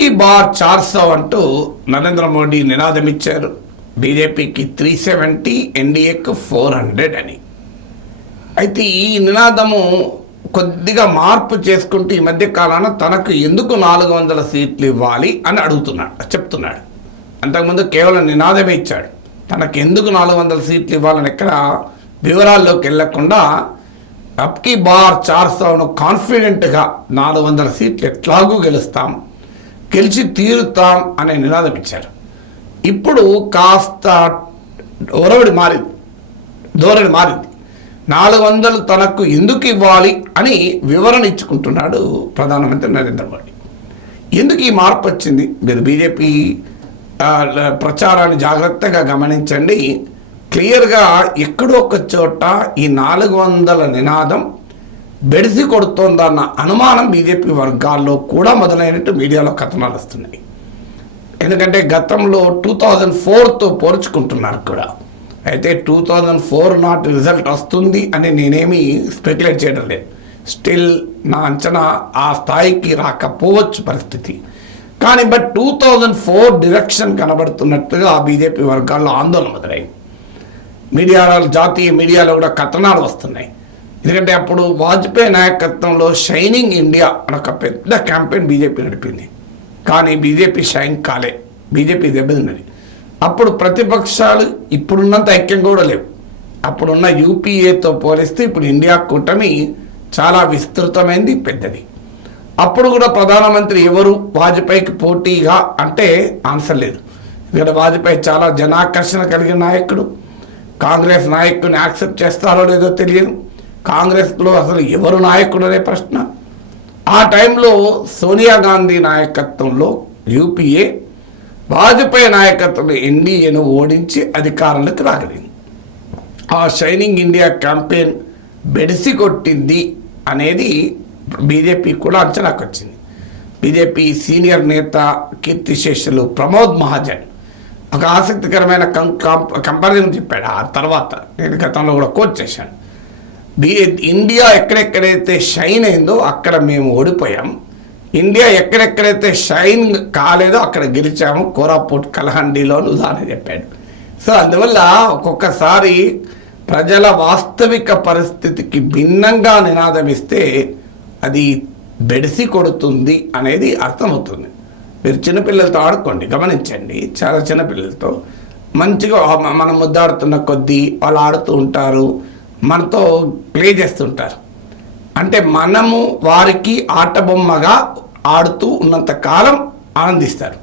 అబ్కి bar 400 అంటూ నరేంద్ర మోడీ నినాదం ఇచ్చారు. బీజేపీకి 370, ఎన్డీఏకు 400 అని. అయితే ఈ నినాదము కొద్దిగా మార్పు చేసుకుంటూ ఈ మధ్య కాలాన తనకు ఎందుకు 400 సీట్లు ఇవ్వాలి అని చెప్తున్నాడు. అంతకుముందు కేవలం నినాదమే ఇచ్చాడు. తనకు ఎందుకు 400 సీట్లు ఇవ్వాలని ఎక్కడ వివరాల్లోకి వెళ్లకుండా అబ్కి బార్ 400ను కాన్ఫిడెంట్గా 400 సీట్లు ఎట్లాగూ గెలిచి తీరుతాం అనే నినాదం ఇచ్చారు. ఇప్పుడు కాస్త ధోరణి మారింది. 400 తనకు ఎందుకు ఇవ్వాలి అని వివరణ ఇచ్చుకుంటున్నాడు ప్రధానమంత్రి నరేంద్ర మోడీ. ఎందుకు ఈ మార్పు వచ్చింది? మీరు బీజేపీ ప్రచారాన్ని జాగ్రత్తగా గమనించండి. క్లియర్గా ఎక్కడో ఒక చోట ఈ 400 నినాదం బెడిసి కొడుతోందన్న అనుమానం బీజేపీ వర్గాల్లో కూడా మొదలైనట్టు మీడియాలో కథనాలు వస్తున్నాయి. ఎందుకంటే గతంలో 2004తో పోల్చుకుంటున్నారు కూడా. అయితే 2004 నాటి రిజల్ట్ వస్తుంది అని నేనేమి స్పెక్యులేట్ చేయడం లేదు. స్టిల్ నా అంచనా ఆ స్థాయికి రాకపోవచ్చు పరిస్థితి. కానీ 2004 డిరెక్షన్ కనబడుతున్నట్టుగా బీజేపీ వర్గాల్లో ఆందోళన మొదలైంది. జాతీయ మీడియాలో కూడా కథనాలు వస్తున్నాయి. ఎందుకంటే అప్పుడు వాజ్పేయి నాయకత్వంలో షైనింగ్ ఇండియా అని ఒక పెద్ద క్యాంపెయిన్ బీజేపీ నడిపింది. కానీ బీజేపీ షైన్ కాలే, బీజేపీ దెబ్బతిన్నది. అప్పుడు ప్రతిపక్షాలు ఇప్పుడున్నంత ఐక్యం కూడా లేవు. అప్పుడున్న యూపీఏతో పోలిస్తే ఇప్పుడు ఇండియా కూటమి చాలా విస్తృతమైంది, పెద్దది. అప్పుడు కూడా ప్రధానమంత్రి ఎవరు వాజ్పేయికి పోటీగా అంటే ఆన్సర్ లేదు. ఎందుకంటే వాజ్పేయి చాలా జనాకర్షణ కలిగిన నాయకుడు. కాంగ్రెస్ నాయకుడిని యాక్సెప్ట్ చేస్తారో లేదో తెలియదు. కాంగ్రెస్లో అసలు ఎవరు నాయకుడు అనే ప్రశ్న. ఆ టైంలో సోనియా గాంధీ నాయకత్వంలో యూపీఏ, వాజ్పేయి నాయకత్వంలో ఎన్డీఏను ఓడించి అధికారంలోకి రాగలిగింది. ఆ షైనింగ్ ఇండియా క్యాంపెయిన్ బెడిసి కొట్టింది అనేది బీజేపీ కూడా అంచనాకు వచ్చింది. బీజేపీ సీనియర్ నేత కీర్తిశేషులు ప్రమోద్ మహాజన్ ఒక ఆసక్తికరమైన కంపారిజన్ చెప్పాడు. ఆ తర్వాత నేను గతంలో కూడా కోట్ చేశాను. ఇండియా ఎక్కడెక్కడైతే షైన్ అయిందో అక్కడ మేము ఓడిపోయాం, ఇండియా ఎక్కడెక్కడైతే షైన్ కాలేదో అక్కడ గెలిచాము, కోరాపుట్ కలహండిలో ఉదాహరణ చెప్పాడు. సో అందువల్ల ఒక్కొక్కసారి ప్రజల వాస్తవిక పరిస్థితికి భిన్నంగా నినాదం ఇస్తే అది బెడిసి కొడుతుంది అనేది అర్థమవుతుంది. మీరు చిన్నపిల్లలతో ఆడుకోండి, గమనించండి. చాలా చిన్నపిల్లలతో మంచిగా మనం ముద్దాడుతున్న కొద్దీ వాళ్ళు ఆడుతూ ఉంటారు, మనతో ప్లే చేస్తుంటారు. అంటే మనము వారికి ఆట బొమ్మగా ఆడుతూ ఉన్నంత కాలం ఆనందిస్తారు.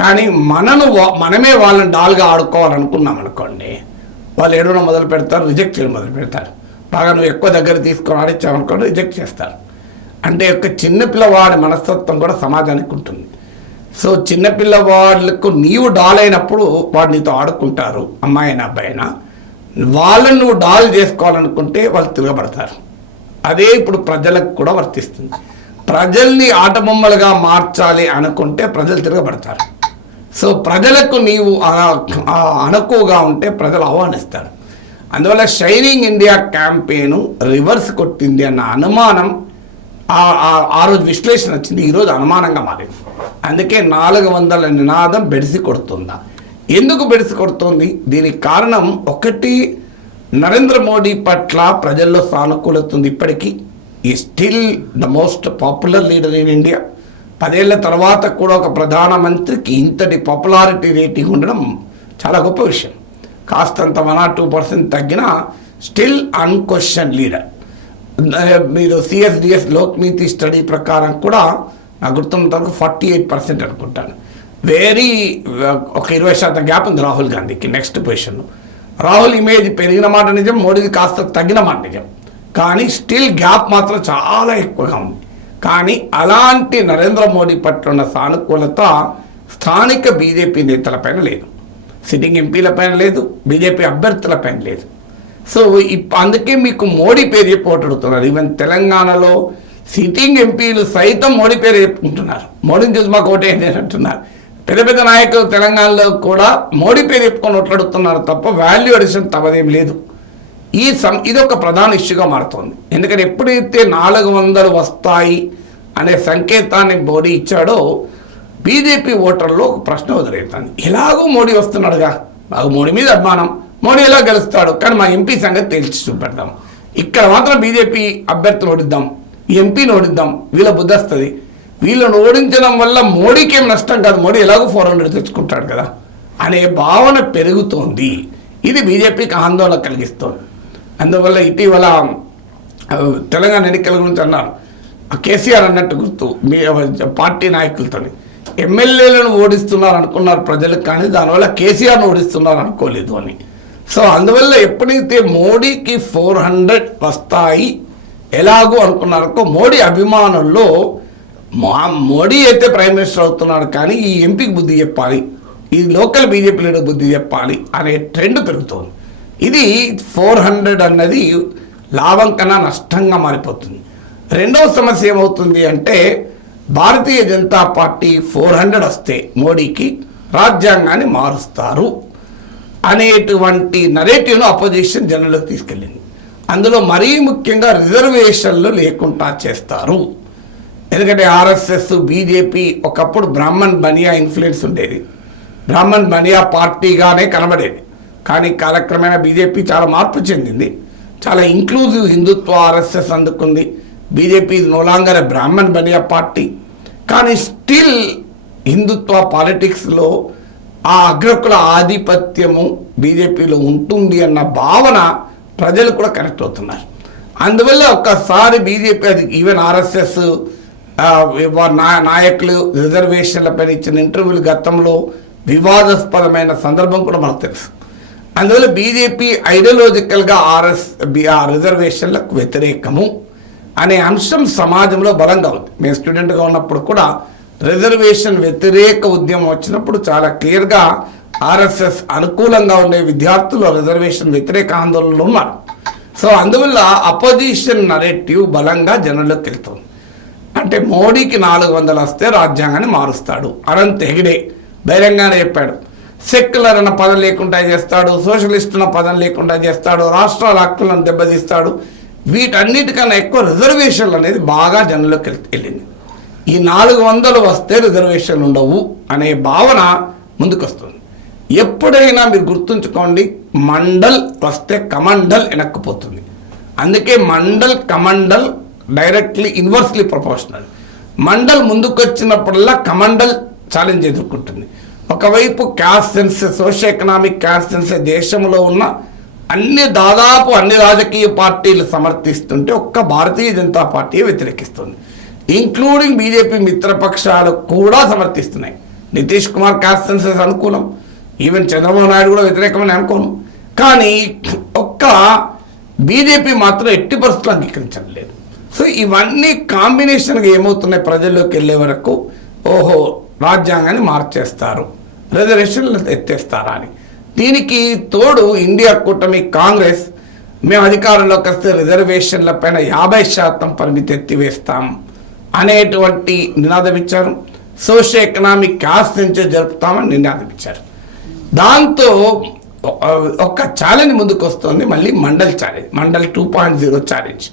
కానీ మనమే వాళ్ళని డాల్గా ఆడుకోవాలనుకున్నాం అనుకోండి, వాళ్ళు ఏడవడం మొదలు పెడతారు, రిజెక్ట్ చేయడం మొదలు పెడతారు. బాగా నువ్వు ఎక్కువ దగ్గర తీసుకొని ఆడించామనుకోండి, రిజెక్ట్ చేస్తారు. అంటే ఒక చిన్నపిల్లవాడి మనస్తత్వం కూడా సమాజానికి ఉంటుంది. సో చిన్నపిల్లవాళ్ళకు నీవు డాల్ అయినప్పుడు వాడు నీతో ఆడుకుంటారు, అమ్మాయి అయినా అబ్బాయి అయినా. వాళ్ళని నువ్వు డాల్ చేసుకోవాలనుకుంటే వాళ్ళు తిరగబడతారు. అదే ఇప్పుడు ప్రజలకు కూడా వర్తిస్తుంది. ప్రజల్ని ఆట బొమ్మలుగా మార్చాలి అనుకుంటే ప్రజలు తిరగబడతారు. సో ప్రజలకు నీవు అనుకువగా ఉంటే ప్రజలు ఆహ్వానిస్తారు. అందువల్ల షైనింగ్ ఇండియా క్యాంపెయిన్ రివర్స్ కొట్టింది అన్న అనుమానం ఆ రోజు విశ్లేషణ వచ్చింది, ఈరోజు అనుమానంగా మారింది. అందుకే 400 నినాదం బెడిసి కొడుతుందా? ఎందుకు బెడిసి కొడుతుంది? దీనికి కారణం ఒకటి, నరేంద్ర మోడీ పట్ల ప్రజల్లో సానుకూలత ఉంది. ఇప్పటికీ ఈ still the most popular leader in India. 10 ఏళ్ల తర్వాత కూడా ఒక ప్రధానమంత్రికి ఇంతటి పాపులారిటీ రేటింగ్ ఉండడం చాలా గొప్ప విషయం. కాస్తంత 1-2% తగ్గినా స్టిల్ అన్క్వశ్చన్ లీడర్. మీరు CSDS లోక్నీతి స్టడీ ప్రకారం కూడా నాకు గుర్తున్నంత వరకు 48% అనుకుంటాను. ఒక 20% గ్యాప్ ఉంది రాహుల్ గాంధీకి నెక్స్ట్ పొజిషన్లో. రాహుల్ ఇమేజ్ పెరిగిన మాట నిజం, మోడీది కాస్త తగ్గిన మాట నిజం. కానీ స్టిల్ గ్యాప్ మాత్రం చాలా ఎక్కువగా ఉంది. కానీ అలాంటి నరేంద్ర మోడీ పట్ల ఉన్న సానుకూలత స్థానిక బీజేపీ నేతలపైన లేదు, సిట్టింగ్ ఎంపీలపైన లేదు, బీజేపీ అభ్యర్థులపైన లేదు. సో అందుకే మీకు మోడీ పేరు చెప్పుకుంటున్నారు. ఈవెన్ తెలంగాణలో సిట్టింగ్ ఎంపీలు సైతం మోడీ పేరు చెప్పుకుంటున్నారు. మోడీని చూసి మాకు ఓటేయండి అంటున్నారు. పెద్ద పెద్ద నాయకులు తెలంగాణలో కూడా మోడీ పేరు చెప్పుకొని ఓట్లాడుతున్నారు తప్ప వాల్యూ అడిషన్ తమదేం లేదు. ఇది ఒక ప్రధాన ఇష్యూగా మారుతోంది. ఎందుకంటే ఎప్పుడైతే 400 వస్తాయి అనే సంకేతాన్ని మోడీ ఇచ్చాడో బీజేపీ ఓటర్లో ఒక ప్రశ్న వదిలేస్తుంది. ఎలాగో మోడీ వస్తున్నాడుగా, మాకు మోడీ మీద అభిమానం, మోడీ ఎలా గెలుస్తాడు, కానీ మా ఎంపీ సంగతి తేల్చి చూపెడతాం. ఇక్కడ మాత్రం బీజేపీ అభ్యర్థిని ఓడిద్దాం, ఈ ఎంపీని ఓడిద్దాం, వీళ్ళ బుద్ధి వస్తుంది. వీళ్ళను ఓడించడం వల్ల మోడీకి ఏం నష్టం కాదు, మోడీ ఎలాగో 400 తెచ్చుకుంటాడు కదా అనే భావన పెరుగుతోంది. ఇది బీజేపీకి ఆందోళన కలిగిస్తోంది. అందువల్ల ఇటీవల తెలంగాణ ఎన్నికల గురించి అన్నారు, కేసీఆర్ అన్నట్టు గుర్తు మీ పార్టీ నాయకులతో ఎమ్మెల్యేలను ఓడిస్తున్నారు అనుకున్నారు ప్రజలు, కానీ దానివల్ల కేసీఆర్ను ఓడిస్తున్నారు అనుకోలేదు అని. సో అందువల్ల ఎప్పుడైతే మోడీకి 400 వస్తాయి ఎలాగో అనుకున్నారో, మోడీ అభిమానుల్లో మోడీ అయితే ప్రైమ్ మినిస్టర్ అవుతున్నాడు కానీ ఈ ఎంపీకి బుద్ధి చెప్పాలి, ఈ లోకల్ బీజేపీ లీడర్ బుద్ధి చెప్పాలి అనే ట్రెండ్ పెరుగుతోంది. ఇది 400 అన్నది లాభం కన్నా నష్టంగా మారిపోతుంది. రెండవ సమస్య ఏమవుతుంది అంటే, భారతీయ జనతా పార్టీ 400 వస్తే మోడీకి రాజ్యాంగాన్ని మారుస్తారు అనేటువంటి నరేటివ్ను అపోజిషన్ జనంలోకి తీసుకెళ్ళింది. అందులో మరీ ముఖ్యంగా రిజర్వేషన్లు లేకుండా చేస్తారు. ఎందుకంటే ఆర్ఎస్ఎస్, బీజేపీ ఒకప్పుడు బ్రాహ్మణ్ బనియా ఇన్ఫ్లుయెన్స్ ఉండేది, బ్రాహ్మణ్ బనియా పార్టీగానే కనబడేది. కానీ కాలక్రమేణా బీజేపీ చాలా మార్పు చెందింది, చాలా ఇంక్లూజివ్ హిందుత్వ ఆర్ఎస్ఎస్ అందుకుంది. BJP no longer a Brahmin Bania party, కానీ స్టిల్ హిందుత్వ పాలిటిక్స్లో ఆ అగ్రకుల ఆధిపత్యము బీజేపీలో ఉంటుంది అన్న భావన ప్రజలు కూడా కనెక్ట్ అవుతున్నారు. అందువల్ల ఒక్కసారి బీజేపీ, అది ఈవెన్ ఆర్ఎస్ఎస్ నాయకులు రిజర్వేషన్లపై ఇచ్చిన ఇంటర్వ్యూలు గతంలో వివాదాస్పదమైన సందర్భం కూడా మనకు తెలుసు. అందువల్ల బీజేపీ ఐడియాలజికల్గా రిజర్వేషన్లకు వ్యతిరేకము అనే అంశం సమాజంలో బలంగా ఉంది. మేము స్టూడెంట్గా ఉన్నప్పుడు కూడా రిజర్వేషన్ వ్యతిరేక ఉద్యమం వచ్చినప్పుడు చాలా క్లియర్గా ఆర్ఎస్ఎస్ అనుకూలంగా ఉండే విద్యార్థులు రిజర్వేషన్ వ్యతిరేక ఆందోళనలు ఉన్నారు. సో అందువల్ల అపోజిషన్ నరేటివ్ బలంగా జనంలోకి వెళ్తుంది. అంటే మోడీకి 400 వస్తే రాజ్యాంగాన్ని మారుస్తాడు. అనంత్ హెగ్డే బహిరంగానే చెప్పాడు, సెక్యులర్ అన్న పదం లేకుండా చేస్తాడు, సోషలిస్ట్ అన్న పదం లేకుండా చేస్తాడు, రాష్ట్రాల హక్కులను దెబ్బతీస్తాడు. వీటన్నిటికన్నా ఎక్కువ రిజర్వేషన్లు అనేది బాగా జనంలోకి వెళ్ళింది. ఈ 400 వస్తే రిజర్వేషన్లు ఉండవు అనే భావన ముందుకు వస్తుంది. ఎప్పుడైనా మీరు గుర్తుంచుకోండి, మండల్ వస్తే కమండల్ వెనక్కిపోతుంది. అందుకే mandal Kamandal directly inversely proportional. Mandal ముందుకు వచ్చినప్పుడల్లా కమండల్ ఛాలెంజ్ ఎదుర్కొంటుంది. ఒకవైపు caste senses, socio economic caste senses దేశంలో ఉన్న దాదాపు అన్ని రాజకీయ పార్టీలు సమర్థిస్తుంటే ఒక్క Bharatiya Janata party వ్యతిరేకిస్తుంది. Including BJP మిత్రపక్షాలు కూడా సమర్థిస్తున్నాయి. నితీష్ కుమార్ క్యాస్ట్ సెన్సెస్ అనుకూలం, ఈవెన్ చంద్రబాబు నాయుడు కూడా వ్యతిరేకమని అనుకోను. కానీ ఒక్క బీజేపీ మాత్రం ఎట్టి పరిస్థితులు అంగీకరించడం లేదు. సో ఇవన్నీ కాంబినేషన్గా ఏమవుతున్నాయి, ప్రజల్లోకి వెళ్ళే వరకు ఓహో రాజ్యాంగాన్ని మార్చేస్తారు, రిజర్వేషన్లు ఎత్తేస్తారా అని. దీనికి తోడు ఇండియా కూటమి కాంగ్రెస్, మేము అధికారంలోకి వస్తే రిజర్వేషన్ల పైన 50% పరిమితి ఎత్తివేస్తాం అనేటువంటి నినాదం ఇచ్చారు. సోషియో ఎకనామిక్ క్యాస్ట్ సెన్సస్ జరుపుతామని నినాదం ఇచ్చారు. దాంతో ఒక ఛాలెంజ్ ముందుకు వస్తుంది, మళ్ళీ మండల్ ఛాలెంజ్, మండల్ 2.0 ఛాలెంజ్.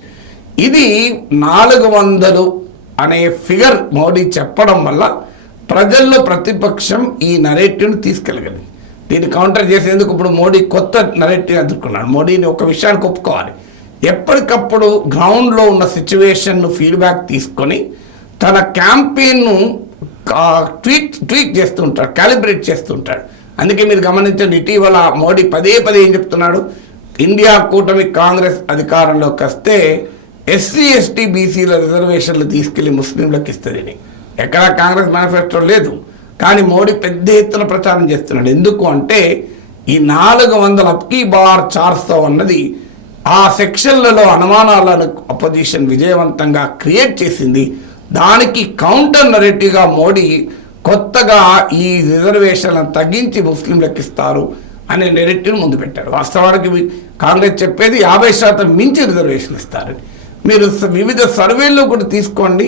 ఇది 400 అనే ఫిగర్ మోడీ చెప్పడం వల్ల ప్రజల్లో ప్రతిపక్షం ఈ నరేటివ్ని తీసుకెళ్ళగలిగింది. దీన్ని కౌంటర్ చేసేందుకు ఇప్పుడు మోడీ కొత్త నరేటివ్ ఎదుర్కొన్నాడు. మోడీని ఒక విషయానికి ఒప్పుకోవాలి, ఎప్పటికప్పుడు గ్రౌండ్లో ఉన్న సిచ్యువేషన్ను ఫీడ్బ్యాక్ తీసుకొని తన క్యాంపెయిన్ను ట్వీట్ చేస్తుంటాడు, క్యాలిబ్రేట్ చేస్తుంటాడు. అందుకే మీరు గమనించండి, ఇటీవల మోడీ పదే ఏం చెప్తున్నాడు, ఇండియా కూటమి కాంగ్రెస్ అధికారంలోకి వస్తే ఎస్సీ ఎస్టీ బీసీల రిజర్వేషన్లు తీసుకెళ్లి ముస్లింలకు ఇస్తుందని. ఎక్కడా కాంగ్రెస్ మేనిఫెస్టో లేదు, కానీ మోడీ పెద్ద ఎత్తున ప్రచారం చేస్తున్నాడు. ఎందుకు అంటే ఈ 400 అబ్కీ బార్ 400 అన్నది ఆ సెక్షన్లలో అనుమానాలను అపోజిషన్ విజయవంతంగా క్రియేట్ చేసింది. దానికి కౌంటర్ నరేటివ్గా మోడీ కొత్తగా ఈ రిజర్వేషన్లను తగ్గించి ముస్లింలకు ఇస్తారు అనే నెరేటివ్ ముందు పెట్టారు. వాస్తవానికి కాంగ్రెస్ చెప్పేది 50% మించి రిజర్వేషన్ ఇస్తారని. మీరు వివిధ సర్వేల్లో కూడా తీసుకోండి,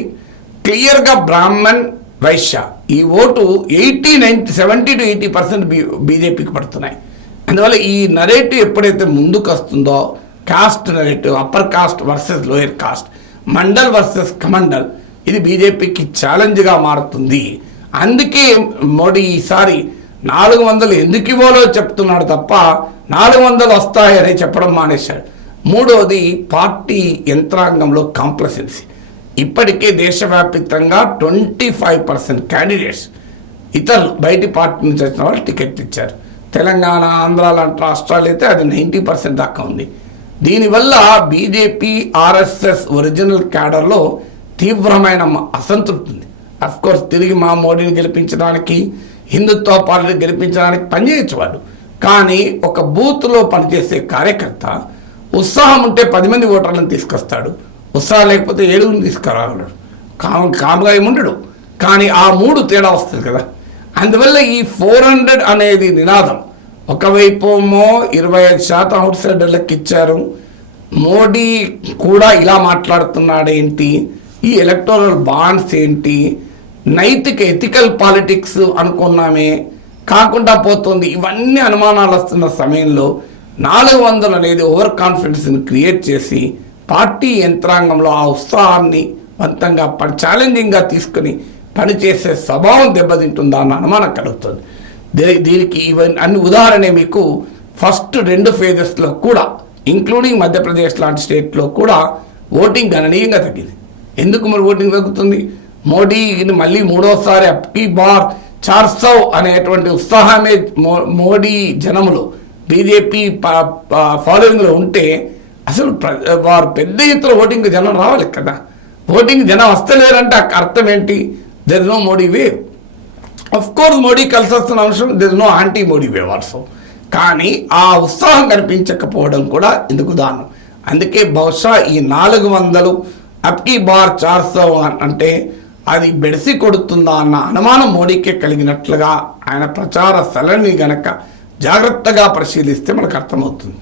క్లియర్గా బ్రాహ్మణ్, వైశ్య ఈ ఓటు 70 to 80% బీజేపీకి పడుతున్నాయి. అందువల్ల ఈ నరేటివ్ ఎప్పుడైతే ముందుకు వస్తుందో, cost narrative, upper caste versus lower cost, mandal versus Kamandal, ఇది బీజేపీకి ఛాలెంజ్గా మారుతుంది. అందుకే మోడీ ఈసారి 400 ఎందుకు ఇవ్వాలో చెప్తున్నాడు తప్ప 400 వస్తాయని చెప్పడం మానేశాడు. మూడోది పార్టీ యంత్రాంగంలో కాంప్లసెన్సీ. ఇప్పటికే దేశవ్యాప్తంగా 25% క్యాండిడేట్స్ ఇతరులు బయటి పార్టీ నుంచి వచ్చిన వాళ్ళు టికెట్ ఇచ్చారు. తెలంగాణ, ఆంధ్ర లాంటి రాష్ట్రాలు అయితే అది 90% దాకా ఉంది. దీనివల్ల బీజేపీ, ఆర్ఎస్ఎస్ ఒరిజినల్ క్యాడర్లో తీవ్రమైన అసంతృప్తి ఉంది. అఫ్కోర్స్ తిరిగి మా మోడీని గెలిపించడానికి, హిందుత్వ పార్టీని గెలిపించడానికి పనిచేయచ్చు వాళ్ళు. కానీ ఒక బూత్లో పనిచేసే కార్యకర్త ఉత్సాహం ఉంటే 10 మంది ఓటర్లను తీసుకొస్తాడు, ఉత్సాహం లేకపోతే 7 తీసుకురాగలడు, కాముగా ఏముండడు. కానీ ఆ 3 తేడా వస్తుంది కదా. అందువల్ల ఈ 400 అనేది నినాదం ఒకవైపు 25% అవుట్ సైడర్లకు ఇచ్చారు. మోడీ కూడా ఇలా మాట్లాడుతున్నాడేంటి, ఈ ఎలక్టోరల్ బాండ్స్ ఏంటి, నైతిక ఎథికల్ పాలిటిక్స్ అనుకున్నామే కాకుండా పోతుంది. ఇవన్నీ అనుమానాలు వస్తున్న సమయంలో 400 అనేది ఓవర్ కాన్ఫిడెన్స్ని క్రియేట్ చేసి పార్టీ యంత్రాంగంలో ఆ ఉత్సాహాన్ని వంతంగా ఛాలెంజింగ్గా తీసుకుని పనిచేసే స్వభావం దెబ్బతింటుందా అన్న అనుమానం కలుగుతుంది. దీనికి అన్ని ఉదాహరణ మీకు ఫస్ట్ 2 ఫేజెస్లో కూడా ఇంక్లూడింగ్ మధ్యప్రదేశ్ లాంటి స్టేట్లో కూడా ఓటింగ్ గణనీయంగా తగ్గింది. ఎందుకు మరి ఓటింగ్ తగ్గుతుంది? మోడీని మళ్ళీ 3వసారి అప్కీ బార్ 400 అనేటువంటి ఉత్సాహమే మోడీ జనములు బీజేపీ ఫాలోయింగ్లో ఉంటే అసలు వారు పెద్ద ఎత్తున ఓటింగ్ జనం రావాలి కదా. ఓటింగ్ జనం వస్తలేరంటే అర్థం ఏంటి? There is no Modi wave. Of course Modi కలిసి వస్తున్న అంశం, there is no anti Modi wave also. కానీ ఆ ఉత్సాహం కనిపించకపోవడం కూడా ఇందుకు దానం. అందుకే బహుశా ఈ 400 అప్కీ బార్ 400 అంటే అది బెడిసి కొడుతుందా అన్న అనుమానం మోడీకే కలిగినట్లుగా ఆయన ప్రచార సరళిని గనక జాగ్రత్తగా పరిశీలిస్తే మనకు అర్థమవుతుంది.